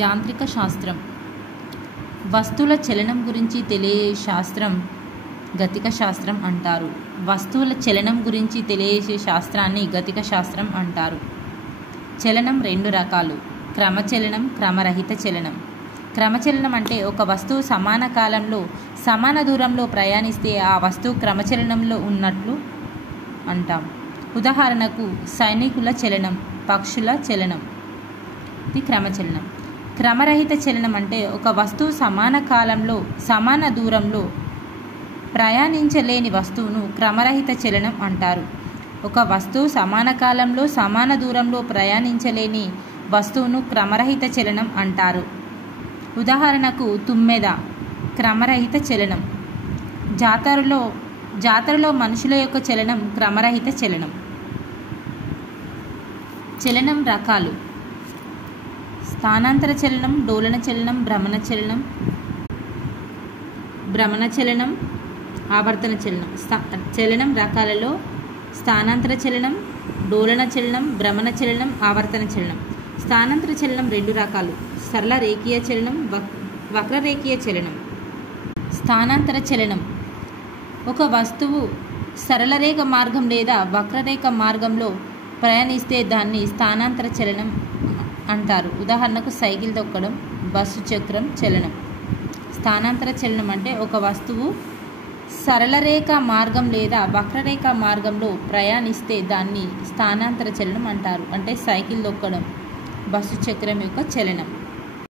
యాంత్రిక శాస్త్రం వస్తువుల చలనం గురించి తెలియజేసే శాస్త్రం గతిక శాస్త్రం అంటారు. వస్తువుల చలనం గురించి తెలియజేసే శాస్త్రాన్ని గతిక శాస్త్రం అంటారు. చలనం రెండు రకాలు: క్రమచలనం, క్రమరహిత చలనం. క్రమచలనం అంటే ఒక వస్తువు సమాన కాలంలో సమాన దూరంలో ప్రయాణిస్తే ఆ వస్తువు క్రమచలనంలో ఉన్నట్లు అంటాం. ఉదాహరణకు సైనికుల చలనం, పక్షుల చలనం. ఇది క్రమచలనం. క్రమరహిత చలనం అంటే ఒక వస్తువు సమాన కాలంలో సమాన దూరంలో ప్రయాణించలేని వస్తువును క్రమరహిత చలనం అంటారు. ఒక వస్తువు సమాన కాలంలో సమాన దూరంలో ప్రయాణించలేని వస్తువును క్రమరహిత చలనం అంటారు. ఉదాహరణకు తుమ్మెద క్రమరహిత చలనం. జాతరలో మనుషుల యొక్క చలనం క్రమరహిత చలనం. చలనం రకాలు: స్థానాంతర చలనం, డోలన చలనం, భ్రమణ చలనం, ఆవర్తన చలనం. చలనం రకాలలో స్థానాంతర చలనం, డోలన చలనం, భ్రమణ చలనం, ఆవర్తన చలనం. స్థానాంతర చలనం రెండు రకాలు: సరళ రేఖీయ చలనం, వక్రరేఖీయ చలనం. స్థానాంతర చలనం ఒక వస్తువు సరళరేఖ మార్గం లేదా వక్రరేఖ మార్గంలో ప్రయాణిస్తే దాన్ని స్థానాంతర చలనం అంటారు. ఉదాహరణకు సైకిల్ తొక్కడం, బస్సు చక్రం చలనం. స్థానాంతర చలనం అంటే ఒక వస్తువు సరళరేఖ మార్గం లేదా వక్రరేఖ మార్గంలో ప్రయాణిస్తే దాన్ని స్థానాంతర చలనం అంటారు. అంటే సైకిల్ తొక్కడం, బస్సు చక్రం యొక్క చలనం.